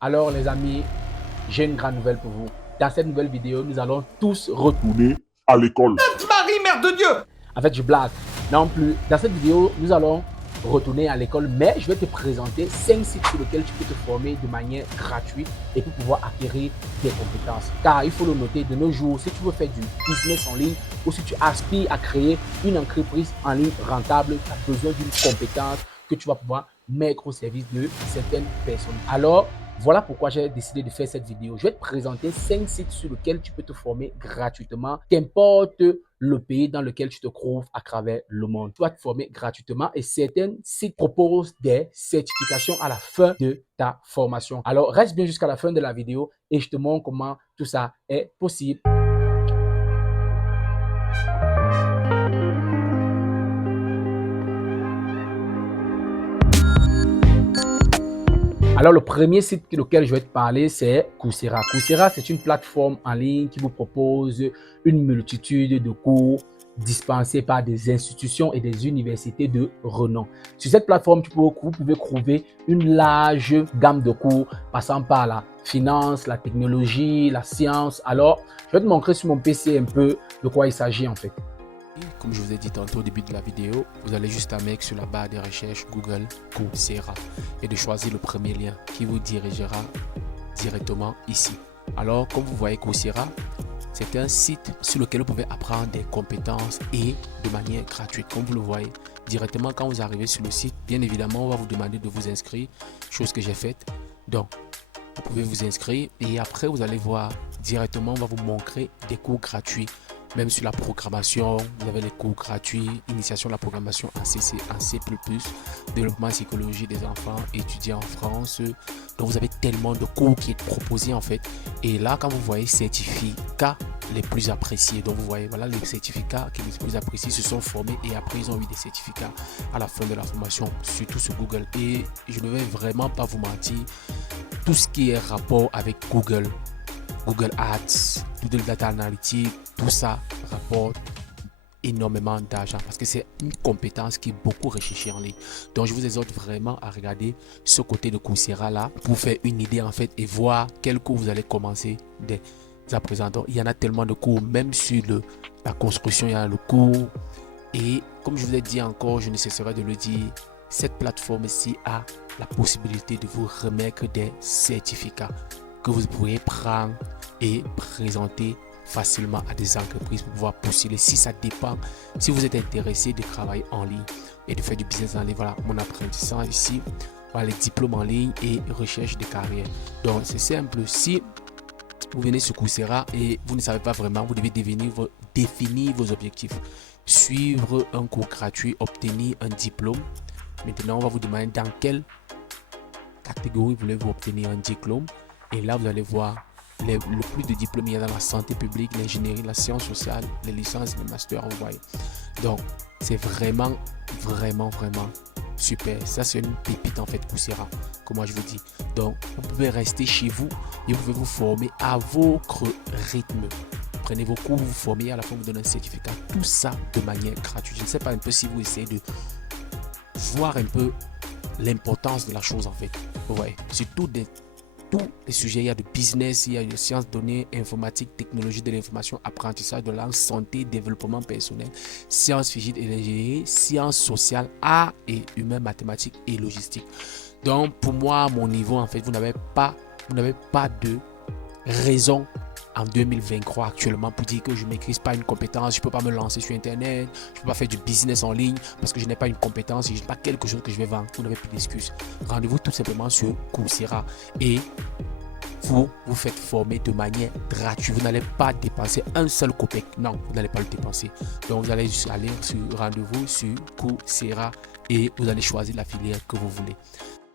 Alors les amis, j'ai une grande nouvelle pour vous. Dans cette nouvelle vidéo, nous allons tous retourner à l'école. Marie, mère de Dieu! En fait, je blague. Non plus. Dans cette vidéo, nous allons retourner à l'école, mais je vais te présenter 5 sites sur lesquels tu peux te former de manière gratuite et pour pouvoir acquérir des compétences. Car il faut le noter, de nos jours, si tu veux faire du business en ligne ou si tu aspires à créer une entreprise en ligne rentable, tu as besoin d'une compétence que tu vas pouvoir mettre au service de certaines personnes. Alors, voilà pourquoi j'ai décidé de faire cette vidéo. Je vais te présenter 5 sites sur lesquels tu peux te former gratuitement, qu'importe le pays dans lequel tu te trouves à travers le monde. Tu vas te former gratuitement et certains sites proposent des certifications à la fin de ta formation. Alors, reste bien jusqu'à la fin de la vidéo et je te montre comment tout ça est possible. Alors, le premier site lequel je vais te parler, c'est Coursera. Coursera, c'est une plateforme en ligne qui vous propose une multitude de cours dispensés par des institutions et des universités de renom. Sur cette plateforme, vous pouvez trouver une large gamme de cours passant par la finance, la technologie, la science. Alors, je vais te montrer sur mon PC un peu de quoi il s'agit en fait. Comme je vous ai dit tantôt au début de la vidéo, vous allez juste à mettre sur la barre de recherche Google Coursera et de choisir le premier lien qui vous dirigera directement ici. Alors, comme vous voyez, Coursera, c'est un site sur lequel vous pouvez apprendre des compétences et de manière gratuite. Comme vous le voyez, directement quand vous arrivez sur le site, bien évidemment, on va vous demander de vous inscrire, chose que j'ai faite. Donc, vous pouvez vous inscrire et après, vous allez voir directement, on va vous montrer des cours gratuits. Même sur la programmation, vous avez les cours gratuits, initiation à la programmation en C, en C++, développement psychologie des enfants, étudiants en France. Donc, vous avez tellement de cours qui sont proposés en fait. Et là, quand vous voyez certificats les plus appréciés, donc vous voyez, voilà les certificats qui sont les plus appréciés se sont formés et après, ils ont eu des certificats à la fin de la formation, surtout sur Google. Et je ne vais vraiment pas vous mentir, tout ce qui est rapport avec Google Ads, Google Data Analytics, tout ça rapporte énormément d'argent parce que c'est une compétence qui est beaucoup recherchée en ligne. Donc je vous exhorte vraiment à regarder ce côté de Coursera là pour faire une idée en fait et voir quel cours vous allez commencer dès à présent. Donc il y en a tellement de cours, même sur la construction, il y a le cours. Et comme je vous ai dit encore, je ne cesserai de le dire, cette plateforme-ci a la possibilité de vous remettre des certificats que vous pourrez prendre et présenter facilement à des entreprises pour pouvoir postuler. Si ça dépend, si vous êtes intéressé de travailler en ligne et de faire du business en ligne, voilà mon apprentissage ici, voilà les diplômes en ligne et recherche de carrière. Donc c'est simple, si vous venez sur Coursera et vous ne savez pas vraiment, vous devez définir vos objectifs, suivre un cours gratuit, obtenir un diplôme. Maintenant, on va vous demander dans quelle catégorie voulez-vous obtenir un diplôme. Et là, vous allez voir le plus de diplômes il y a dans la santé publique, l'ingénierie, la science sociale, les licences, les masters, vous voyez. Donc, c'est vraiment super. Ça, c'est une pépite en fait, Coursera, comme moi je vous dis. Donc, vous pouvez rester chez vous et vous pouvez vous former à votre rythme. Prenez vos cours, vous vous formez, à la fin vous donnez un certificat. Tout ça de manière gratuite. Je ne sais pas un peu si vous essayez de voir un peu l'importance de la chose en fait. Vous voyez, surtout tous les sujets, il y a de business, il y a de sciences, données, informatique, technologie de l'information, apprentissage de langue, santé, développement personnel, sciences physiques et l'ingénierie, sciences sociales, arts et humains, mathématiques et logistique. Donc pour moi, à mon niveau, en fait, vous n'avez pas de raison en 2023 actuellement pour dire que je ne maîtrise pas une compétence, je ne peux pas me lancer sur internet, je ne peux pas faire du business en ligne parce que je n'ai pas une compétence et je n'ai pas quelque chose que je vais vendre. Vous n'avez plus d'excuses. Rendez-vous tout simplement sur Coursera et vous vous faites former de manière gratuite. Vous n'allez pas dépenser un seul copec. Non, vous n'allez pas le dépenser. Donc vous allez juste aller sur rendez-vous sur Coursera et vous allez choisir la filière que vous voulez.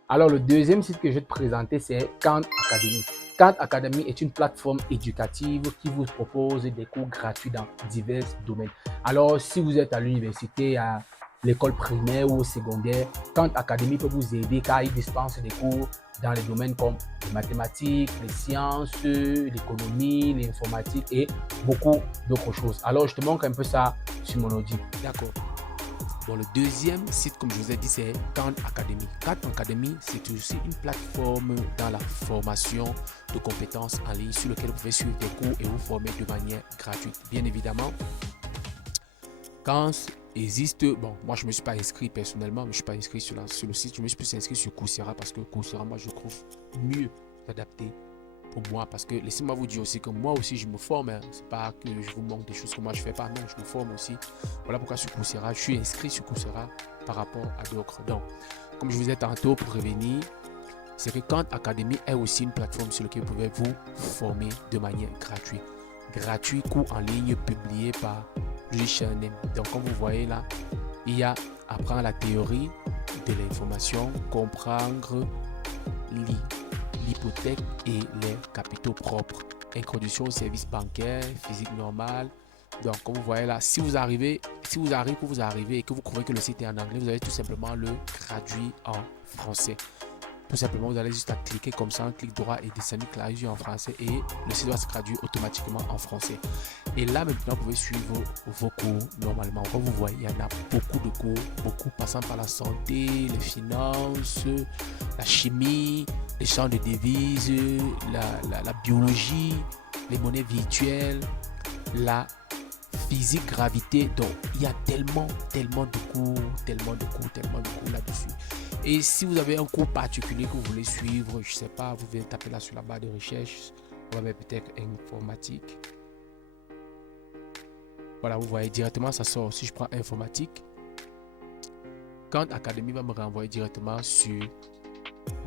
Alors, le deuxième site que je vais te présenter, c'est Khan Academy. Khan Academy est une plateforme éducative qui vous propose des cours gratuits dans divers domaines. Alors, si vous êtes à l'université, à l'école primaire ou au secondaire, Khan Academy peut vous aider car il dispense des cours dans les domaines comme les mathématiques, les sciences, l'économie, l'informatique et beaucoup d'autres choses. Alors, je te montre un peu ça sur mon ordi. D'accord. Bon, le deuxième site, comme je vous ai dit, c'est Khan Academy. Khan Academy, c'est aussi une plateforme dans la formation de compétences en ligne sur laquelle vous pouvez suivre des cours et vous former de manière gratuite. Bien évidemment, Khan existe, bon, moi je ne me suis pas inscrit personnellement, mais je ne suis pas inscrit sur le site, je me suis plus inscrit sur Coursera parce que Coursera, moi je trouve mieux adapté pour moi, parce que laissez-moi vous dire aussi que moi aussi je me forme, hein. C'est pas que je vous manque des choses que moi je fais pas, non, je me forme aussi. Voilà pourquoi sur Coursera, je suis inscrit sur Coursera par rapport à d'autres. Donc, comme je vous ai tantôt pour revenir, c'est que Khan Academy est aussi une plateforme sur laquelle vous pouvez vous former de manière gratuite. Gratuit, cours en ligne publié par H&M. Donc, comme vous voyez là, il y a apprendre la théorie de l'information, comprendre l'hypothèque et les capitaux propres, introduction au service bancaire, physique normale. Donc, comme vous voyez là, si vous arrivez et que vous trouvez que le site est en anglais, vous allez tout simplement le traduire en français. Tout simplement, vous allez juste à cliquer comme ça, un clic droit et descendre, traduire en français et le site va se traduire automatiquement en français. Et là, maintenant, vous pouvez suivre vos cours normalement. Comme vous voyez, il y en a beaucoup de cours, beaucoup passant par la santé, les finances, la chimie, les champs de devises, la biologie, les monnaies virtuelles, la physique, gravité. Donc, il y a tellement de cours là-dessus. Et si vous avez un cours particulier que vous voulez suivre, je ne sais pas, vous pouvez taper là sur la barre de recherche, vous avez peut-être informatique. Voilà, vous voyez directement, ça sort. Si je prends informatique, Khan Academy va me renvoyer directement sur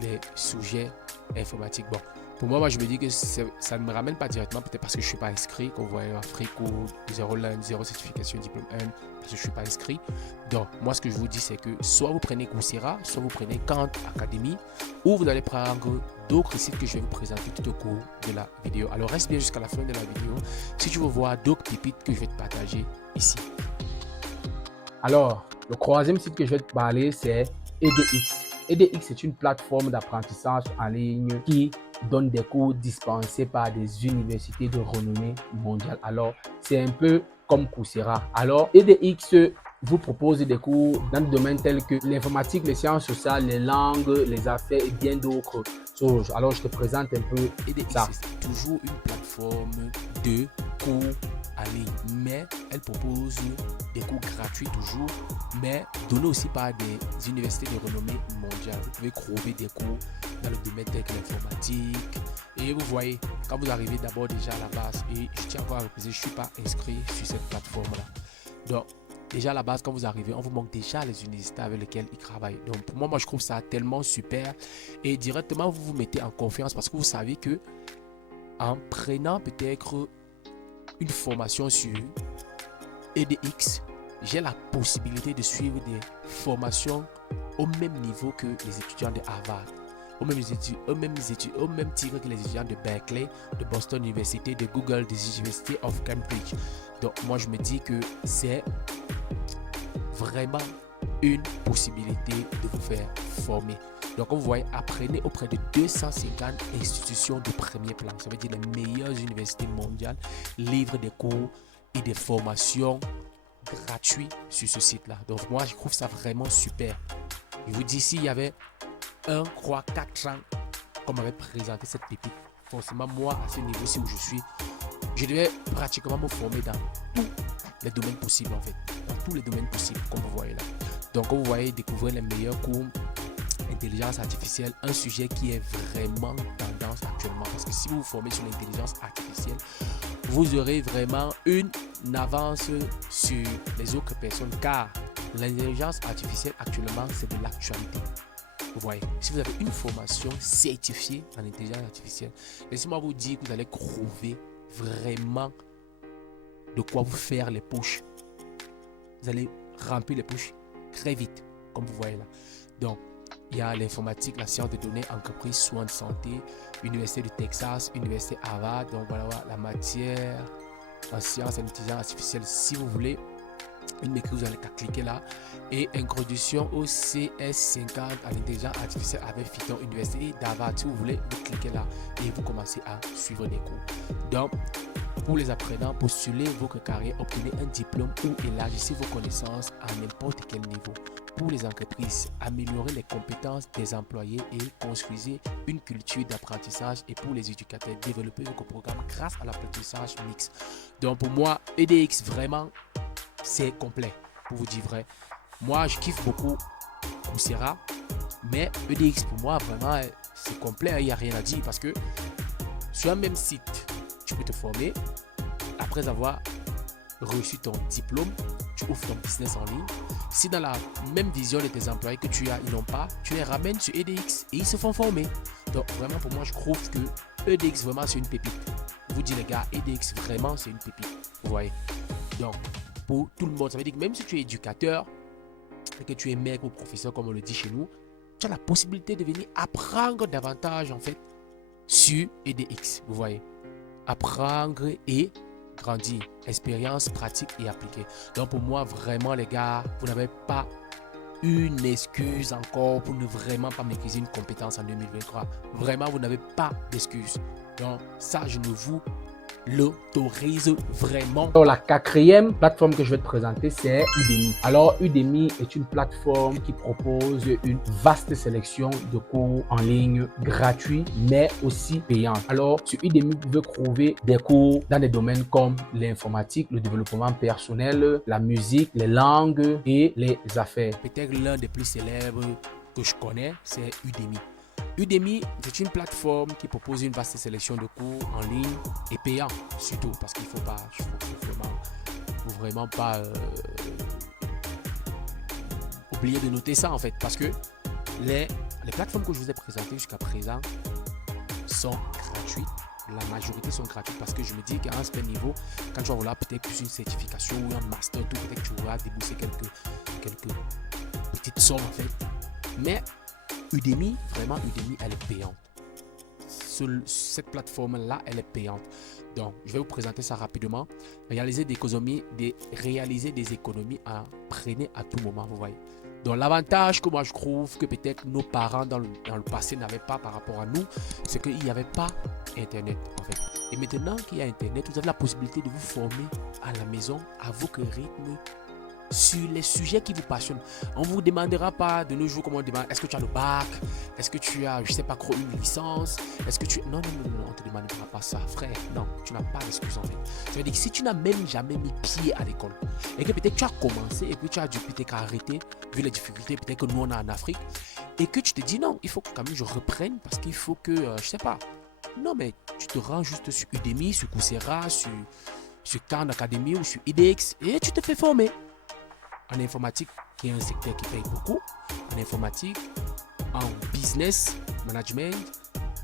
les sujets informatiques. Bon, pour moi, je me dis que ça ne me ramène pas directement, peut-être parce que je ne suis pas inscrit, comme vous voyez, Afrique ou 0 Learn, 0 certification, diplôme 1, parce que je ne suis pas inscrit. Donc, moi, ce que je vous dis, c'est que soit vous prenez Coursera, soit vous prenez Khan Academy, ou vous allez prendre d'autres sites que je vais vous présenter tout au cours de la vidéo. Alors, reste bien jusqu'à la fin de la vidéo si tu veux voir d'autres pépites que je vais te partager ici. Alors, le troisième site que je vais te parler, c'est EDX. EDX, c'est une plateforme d'apprentissage en ligne qui donne des cours dispensés par des universités de renommée mondiale. Alors, c'est un peu comme Coursera. Alors, EDX vous propose des cours dans des domaines tels que l'informatique, les sciences sociales, les langues, les affaires et bien d'autres choses. Alors, je te présente un peu EDX, ça. c'est toujours une plateforme de cours en ligne, mais elle propose des cours gratuits toujours, mais donnés aussi par des universités de renommée mondiale. Vous pouvez trouver des cours dans le domaine tel que l'informatique. Et vous voyez, quand vous arrivez d'abord déjà à la base, et je tiens encore à préciser, je ne suis pas inscrit sur cette plateforme-là. Donc, déjà à la base, quand vous arrivez, on vous montre déjà les universités avec lesquelles ils travaillent. Donc, pour moi, je trouve ça tellement super. Et directement, vous vous mettez en confiance parce que vous savez que en prenant peut-être une formation sur EDX, j'ai la possibilité de suivre des formations au même niveau que les étudiants de Harvard, au même titre que les étudiants de Berkeley, de Boston University, de Google, des University of Cambridge. Donc moi je me dis que c'est vraiment une possibilité de vous faire former. Donc, comme vous voyez, apprenez auprès de 250 institutions de premier plan. Ça veut dire les meilleures universités mondiales livrent des cours et des formations gratuits sur ce site-là. Donc, moi, je trouve ça vraiment super. Je vous dis, s'il y avait 1, 3, 4 ans qu'on m'avait présenté cette pépite, forcément, moi, à ce niveau-ci où je suis, je devais pratiquement me former dans tous les domaines possibles, en fait. Dans tous les domaines possibles, comme vous voyez là. Donc, comme vous voyez, découvrir les meilleurs cours intelligence artificielle, un sujet qui est vraiment tendance actuellement, parce que si vous vous formez sur l'intelligence artificielle, vous aurez vraiment une avance sur les autres personnes, car l'intelligence artificielle actuellement c'est de l'actualité. Vous voyez, si vous avez une formation certifiée en intelligence artificielle, laissez-moi vous dire que vous allez trouver vraiment de quoi vous faire les poches. Vous allez remplir les poches très vite, comme vous voyez là. Donc, il y a l'informatique, la science de données, entreprise, soins de santé, Université du Texas, Université Harvard. Donc voilà, la matière en sciences et intelligence artificielle. Si vous voulez une maîtrise, vous n'avez qu'à cliquer là. Et introduction au CS50 à l'intelligence artificielle avec Python Université d'Harvard. Si vous voulez, vous cliquez là et vous commencez à suivre des cours. Donc, pour les apprenants, postulez votre carrière, obtenez un diplôme ou élargissez vos connaissances à n'importe quel niveau. Pour les entreprises, améliorez les compétences des employés et construisez une culture d'apprentissage. Et pour les éducateurs, développez votre programme grâce à l'apprentissage mixte. Donc pour moi, EDX, vraiment, c'est complet, pour vous dire vrai. Moi, je kiffe beaucoup Coursera, mais EDX, pour moi, vraiment, c'est complet. Il n'y a rien à dire parce que sur un même site, tu peux te former. Après avoir reçu ton diplôme, tu ouvres ton business en ligne. Si dans la même vision de tes employés que tu as, ils n'ont pas, tu les ramènes sur EDX et ils se font former. Donc vraiment pour moi, je trouve que EDX vraiment c'est une pépite. Je vous dis les gars, EDX vraiment c'est une pépite. Vous voyez. Donc pour tout le monde, ça veut dire que même si tu es éducateur et que tu es maître ou professeur comme on le dit chez nous, tu as la possibilité de venir apprendre davantage en fait sur EDX. Vous voyez. Apprendre et grandir, expérience pratique et appliquée. Donc pour moi vraiment les gars, vous n'avez pas une excuse encore pour ne vraiment pas maîtriser une compétence en 2023. Vraiment vous n'avez pas d'excuse. Donc ça je ne vous l'autorise vraiment. Alors la quatrième plateforme que je vais te présenter, c'est Udemy. Alors Udemy est une plateforme qui propose une vaste sélection de cours en ligne gratuits, mais aussi payants. Alors sur Udemy, vous pouvez trouver des cours dans des domaines comme l'informatique, le développement personnel, la musique, les langues et les affaires. Peut-être l'un des plus célèbres que je connais, c'est Udemy. Udemy, c'est une plateforme qui propose une vaste sélection de cours en ligne et payants, surtout parce qu'il ne faut vraiment pas oublier de noter ça en fait, parce que les plateformes que je vous ai présentées jusqu'à présent sont gratuites. La majorité sont gratuites parce que je me dis qu'à un certain niveau, quand tu vas vouloir peut-être plus une certification ou un master, peut-être que tu vas débourser quelques petites sommes en fait. Mais Udemy, vraiment Udemy, elle est payante. Cette plateforme-là, elle est payante. Donc, je vais vous présenter ça rapidement. Réaliser des économies apprenez à tout moment, vous voyez. Donc, l'avantage que moi je trouve que peut-être nos parents dans le passé n'avaient pas par rapport à nous, c'est qu'il n'y avait pas Internet en fait. Et maintenant qu'il y a Internet, vous avez la possibilité de vous former à la maison à votre rythme, sur les sujets qui vous passionnent. On ne vous demandera pas de nos jours comment on demande, est-ce que tu as le bac, est-ce que tu as, je sais pas, une licence, est-ce que tu... Non, on ne te demandera pas ça, frère. Non, tu n'as pas d'excuse en fait. Ça veut dire que si tu n'as même jamais mis pied à l'école et que peut-être tu as commencé et puis tu as dû peut-être arrêter vu les difficultés peut-être que nous on a en Afrique et que tu te dis non, il faut que quand même je reprenne parce qu'il faut que, je sais pas. Non, mais tu te rends juste sur Udemy, sur Coursera, sur Khan Academy ou sur EDX et tu te fais former. En informatique, qui est un secteur qui paye beaucoup, en informatique, en business management,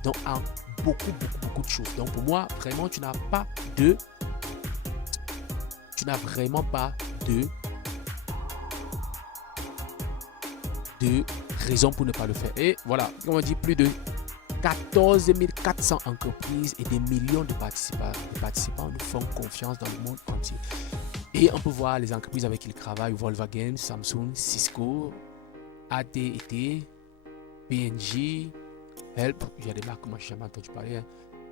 donc en beaucoup de choses. Donc pour moi, vraiment, tu n'as vraiment pas de raison pour ne pas le faire. Et voilà, comme on dit, plus de 14 400 entreprises et des millions de participants nous font confiance dans le monde entier. Et on peut voir les entreprises avec qui ils travaillent, Volkswagen, Samsung, Cisco, AT&T, P&G, Help, il y a des marques que moi je n'ai jamais entendu parler, hein,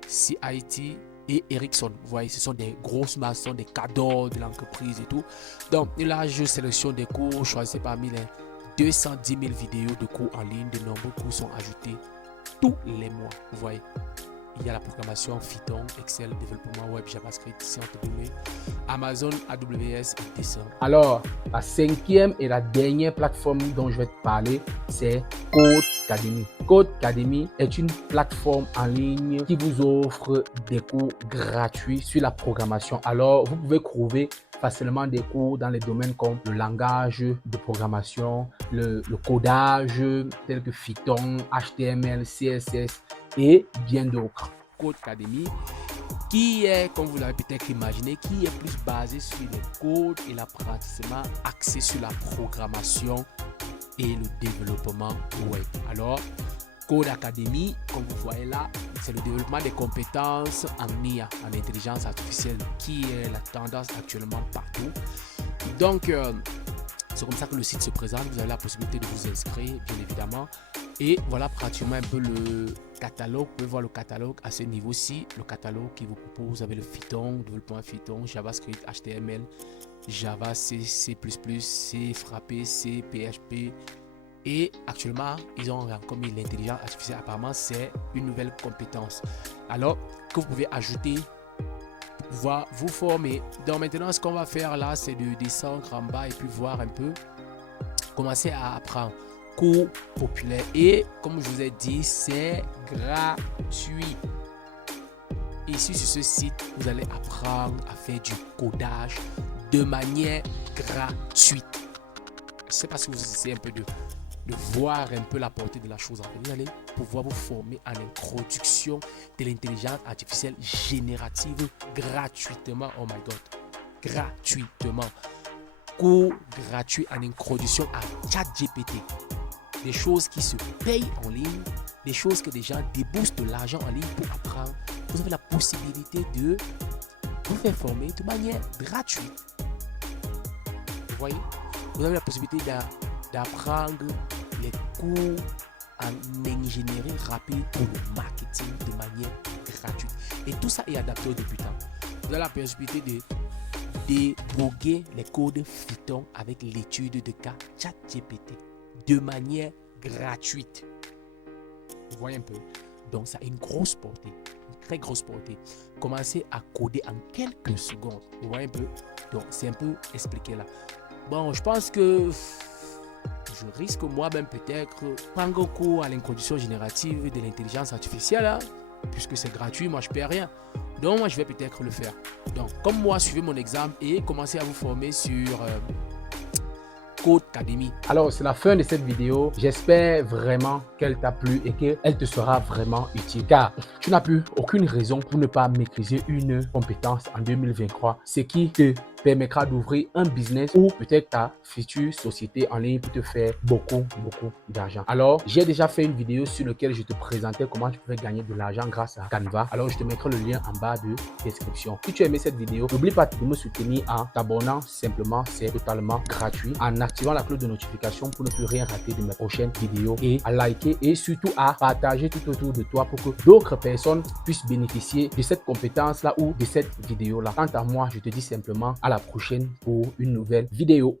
CIT et Ericsson. Vous voyez, ce sont des grosses marques, ce sont des cadres de l'entreprise et tout. Donc là, je sélectionne des cours, choisissez parmi les 210 000 vidéos de cours en ligne. De nombreux cours sont ajoutés tous les mois. Vous voyez. Il y a la programmation Python, Excel, développement web, JavaScript, Amazon, AWS et Dessin. Alors, la cinquième et la dernière plateforme dont je vais te parler, c'est Codecademy. Codecademy est une plateforme en ligne qui vous offre des cours gratuits sur la programmation. Alors, vous pouvez trouver facilement des cours dans les domaines comme le langage de programmation, le codage, tel que Python, HTML, CSS et bien d'autres. Codecademy, qui est, comme vous l'avez peut-être imaginé, qui est plus basé sur les codes et l'apprentissage axé sur la programmation et le développement web. Alors, Codecademy, comme vous voyez là, c'est le développement des compétences en IA, en intelligence artificielle, qui est la tendance actuellement partout. Donc, c'est comme ça que le site se présente. Vous avez la possibilité de vous inscrire, bien évidemment. Et voilà pratiquement un peu le catalogue. Vous pouvez voir le catalogue à ce niveau-ci. Le catalogue qui vous propose, vous avez le Python, développement Python, JavaScript, HTML, Java, C, C++, C, Frappé, C, PHP. Et actuellement, ils ont encore mis l'intelligence artificielle. Apparemment, c'est une nouvelle compétence. Alors, que vous pouvez ajouter pour pouvoir vous former. Donc maintenant, ce qu'on va faire là, c'est de descendre en bas et puis voir un peu, commencer à apprendre. Cours populaire. Et comme je vous ai dit, c'est gratuit. Ici, sur ce site, vous allez apprendre à faire du codage de manière gratuite. Je ne sais pas si vous essayez un peu de voir un peu la portée de la chose. Vous allez pouvoir vous former en introduction de l'intelligence artificielle générative gratuitement. Oh my god, gratuitement. Cours gratuit en introduction à ChatGPT. Des choses qui se payent en ligne, des choses que des gens déboursent de l'argent en ligne pour apprendre. Vous avez la possibilité de vous faire former de manière gratuite. Vous voyez, vous avez la possibilité d'apprendre les cours en ingénierie rapide pour le marketing de manière gratuite. Et tout ça est adapté aux débutants. Vous avez la possibilité de déboguer les codes Python avec l'étude de cas ChatGPT de manière gratuite. Vous voyez un peu. Donc ça a une grosse portée, une très grosse portée. Commencez à coder en quelques secondes. Vous voyez un peu. Donc c'est un peu expliqué là. Bon, je pense que je risque moi-même peut-être prendre un cours à l'introduction générative de l'intelligence artificielle là, puisque c'est gratuit, moi je ne paie rien. Donc moi je vais peut-être le faire. Donc comme moi, suivez mon exemple et commencez à vous former sur Codecademy. Alors, c'est la fin de cette vidéo. J'espère vraiment qu'elle t'a plu et qu'elle te sera vraiment utile. Car tu n'as plus aucune raison pour ne pas maîtriser une compétence en 2023. Ce qui te permettra d'ouvrir un business ou peut-être ta future société en ligne pour te faire beaucoup d'argent. Alors, j'ai déjà fait une vidéo sur laquelle je te présentais comment tu pouvais gagner de l'argent grâce à Canva. Alors, je te mettrai le lien en bas de description. Si tu as aimé cette vidéo, n'oublie pas de me soutenir en t'abonnant simplement. C'est totalement gratuit. En activant la cloche de notification pour ne plus rien rater de mes prochaines vidéos et à liker et surtout à partager tout autour de toi pour que d'autres personnes puissent bénéficier de cette compétence là ou de cette vidéo là. Quant à moi, je te dis simplement à la prochaine pour une nouvelle vidéo.